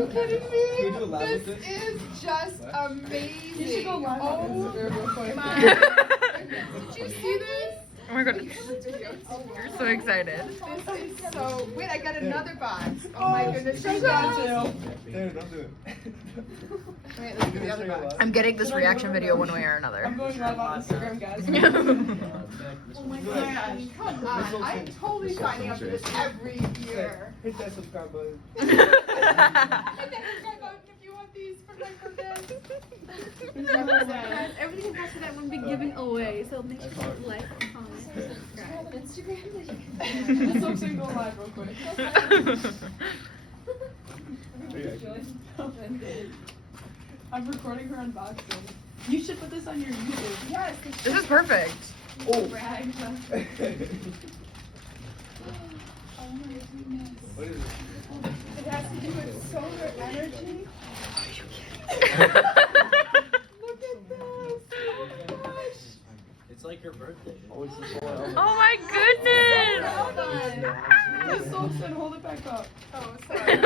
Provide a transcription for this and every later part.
you kidding me? Can we do a lab with This this? is just amazing. You should go live on Instagram real quick. Did you see this? Oh my god, This video. you're so excited. This is so. Wait, I got another box. Oh my goodness. She's shut got up. to. Dude, don't do it. Wait, let's do the other box. I'm getting this reaction video one way or another. I'm going live on Instagram, guys. Oh my gosh, come on. I'm totally signing up for this every year. Hit that subscribe button. Hit that subscribe button if you want these for my birthday. Everything attached to that one big giving away, so make sure to like, comment, subscribe. Instagram. Let's also go live real quick. I'm recording her unboxing. You should put this on your YouTube. Yes. This is perfect. Oh. Brag. Oh my goodness. What is it? It has to do with solar energy. Look at this. Oh my gosh. It's like your birthday. Oh, it's the foil. Oh my goodness! Miss Sulkson, hold it back up. Oh, sorry.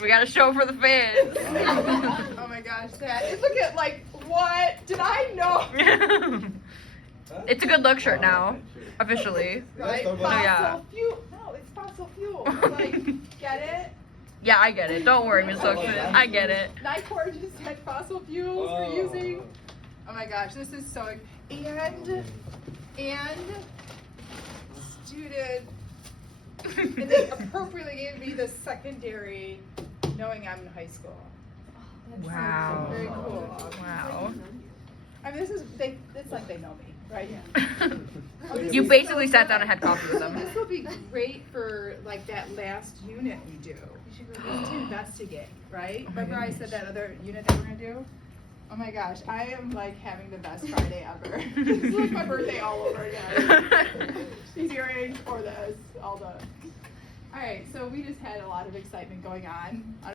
We got a show for the fans. Oh my gosh, that is, look at, like, what? Did I know? It's a good look shirt now, officially. Right? Oh, Fossil yeah. fuel. No, it's fossil fuel. Like, get it? Yeah, I get it. Don't worry, Miss Sulkson. I get it. Nicor just said fossil fuels we're using. Oh my gosh, this is so, and student, and they appropriately gave me the secondary knowing I'm in high school. Wow. Very cool. Wow. I mean, it's like they know me, right? Oh, this You is basically so sat down good. and had coffee with them. This will be great for like that last unit we do. We should go to investigate, right? Oh my Remember I said that other unit that we're gonna do? Oh my gosh, I am like having the best Friday ever. It's like my birthday all over again. These earrings or this, all the. All right, so we just had a lot of excitement going on.